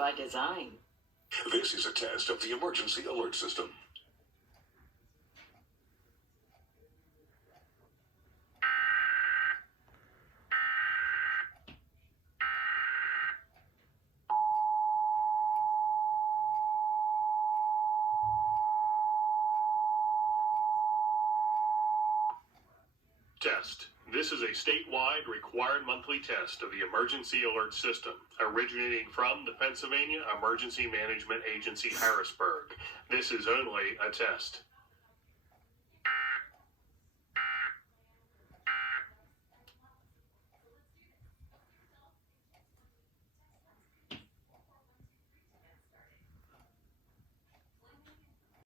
by design. This is a test of the emergency alert system. Test. This is a statewide required monthly test of the emergency alert system, originating from the Pennsylvania Emergency Management Agency, Harrisburg. This is only a test.